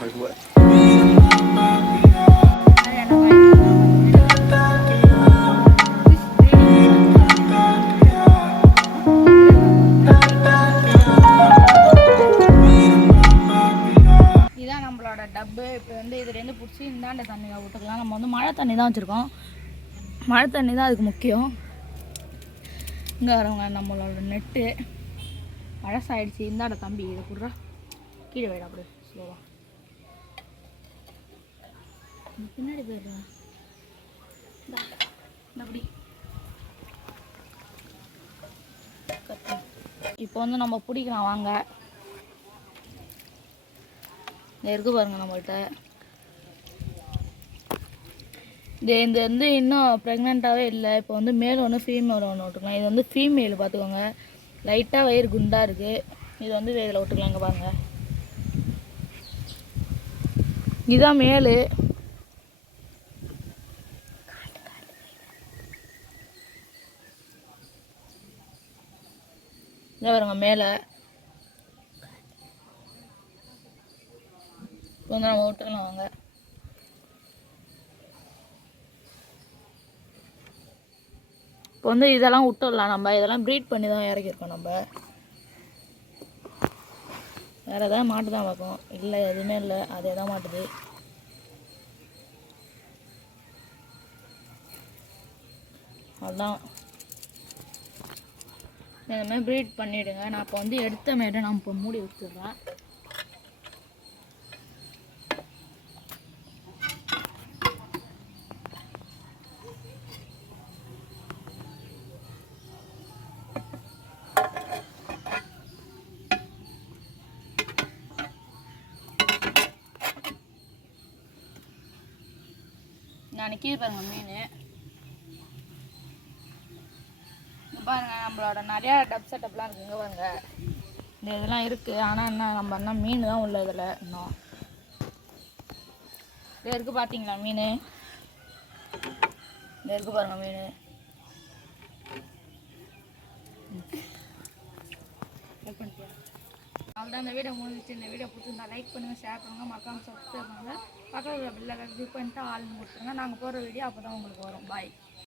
இதான் நம்மளோட டப்பு. இப்போ வந்து இதுலேருந்து பிடிச்சி இந்தாண்ட தண்ணி விட்டுக்கலாம். நம்ம வந்து மழை தண்ணி தான் வச்சுருக்கோம். மழை தண்ணி தான் அதுக்கு முக்கியம். இங்கே வரவங்க நம்மளோட நெட்டு பழசாயிடுச்சு. இந்தாண்ட தம்பி இதை கொடுறா, கீழே வைடா அப்படி ஸ்லோவா. பின்னாடி போயிடுறா அப்படி. இப்போ வந்து நம்ம பிடிக்கலாம் வாங்க. இருக்கு பாருங்க நம்மள்கிட்ட. இது வந்து இன்னும் ப்ரெக்னெண்ட்டாகவே இல்லை. இப்போ வந்து மேல் ஒன்று ஃபீமேல் ஒன்று விட்டுக்கலாம். இது வந்து ஃபீமேல் பார்த்துக்கோங்க. லைட்டாக வயிறு குண்டாக இருக்குது. இது வந்து இதில் விட்டுக்கலாம். இங்கே பாருங்கள், இதுதான் மேலு. இங்கே பாருங்க மேலே. இப்போ வந்து நம்ம விட்டுக்கலாம் வாங்க. இப்போ வந்து இதெல்லாம் விட்டுடலாம். நம்ம இதெல்லாம் ப்ரீட் பண்ணி தான் இறக்கிருக்கோம். நம்ம வேறு எதாவது மாட்டு தான் பார்க்கும். இல்லை எதுவுமே இல்லை, அதே தான் மாட்டுது. அதுதான் இந்த மாதிரி ப்ரீட் பண்ணிவிடுங்க. நான் இப்போ வந்து எடுத்த மாரி நான் இப்போ மூடி வச்சுடுறேன். நான் கீழே பாருங்க மீன். பாருங்க நம்மளோட நிறையா டப் செட்டப்லாம் இருக்குங்க பாருங்க. இந்த இதெல்லாம் இருக்குது. ஆனால் என்ன நம்ம என்ன மீன் தான் உள்ள இதில் இன்னும் இது இருக்குது. பார்த்தீங்களா மீன்? இந்த இருக்குது பாருங்க மீன். அவ்வளோதான், இந்த வீடியோ முடிஞ்சிச்சு. இந்த வீடியோ பிடிச்சிருந்தா லைக் பண்ணுங்கள், ஷேர் பண்ணுங்கள், மறக்காம சப்ஸ்கிரைப் பண்ணுங்கள். பக்கத்தில் பில்லை கிளிக் பண்ணிட்டு ஆள்னு கொடுத்துருங்க. நாங்கள் போடுற வீடியோ அப்போ தான் உங்களுக்கு வரும். பாய்.